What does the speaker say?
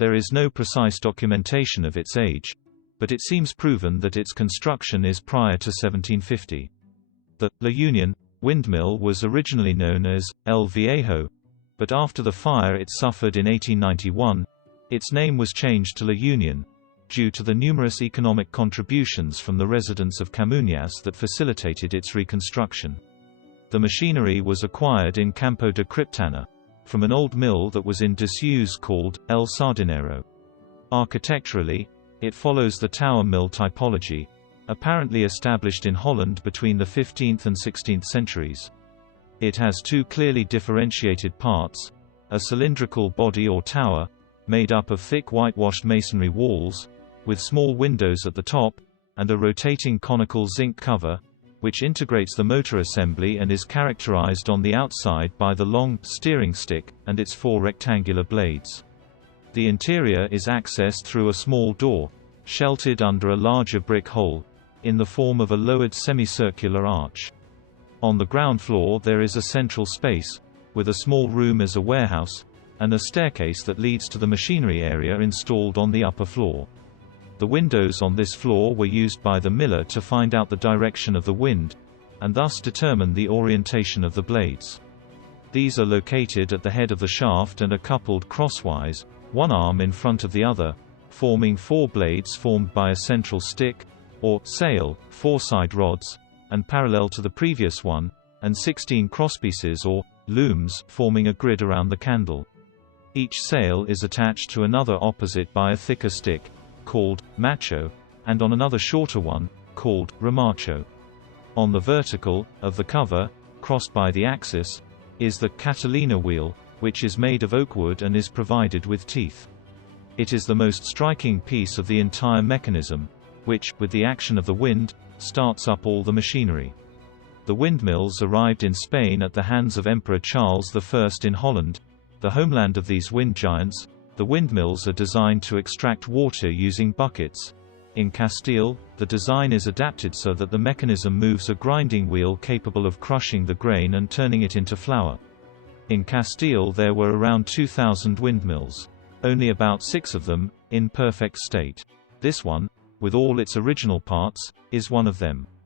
There is no precise documentation of its age, but it seems proven that its construction is prior to 1750. The La Union windmill was originally known as El Viejo, but after the fire it suffered in 1891, its name was changed to La Union, due to the numerous economic contributions from the residents of Camuñas that facilitated its reconstruction. The machinery was acquired in Campo de Criptana, from an old mill that was in disuse called El Sardinero. Architecturally, it follows the tower mill typology, apparently established in Holland between the 15th and 16th centuries. It has two clearly differentiated parts: a cylindrical body or tower, made up of thick whitewashed masonry walls, with small windows at the top, and a rotating conical zinc cover, which integrates the motor assembly and is characterized on the outside by the long steering stick and its four rectangular blades. The interior is accessed through a small door, sheltered under a larger brick hole, in the form of a lowered semicircular arch. On the ground floor there is a central space, with a small room as a warehouse, and a staircase that leads to the machinery area installed on the upper floor. The windows on this floor were used by the miller to find out the direction of the wind, and thus determine the orientation of the blades. These are located at the head of the shaft and are coupled crosswise, one arm in front of the other, forming four blades formed by a central stick, or sail, four side rods, and parallel to the previous one, and 16 crosspieces or looms forming a grid around the candle. Each sail is attached to another opposite by a thicker stick, called macho, and on another shorter one, called remacho. On the vertical of the cover, crossed by the axis, is the Catalina wheel, which is made of oak wood and is provided with teeth. It is the most striking piece of the entire mechanism, which, with the action of the wind, starts up all the machinery. The windmills arrived in Spain at the hands of Emperor Charles I in Holland, the homeland of these wind giants. The windmills are designed to extract water using buckets. In Castile, the design is adapted so that the mechanism moves a grinding wheel capable of crushing the grain and turning it into flour. In Castile there were around 2,000 windmills. Only about 6 of them, in perfect state. This one, with all its original parts, is one of them.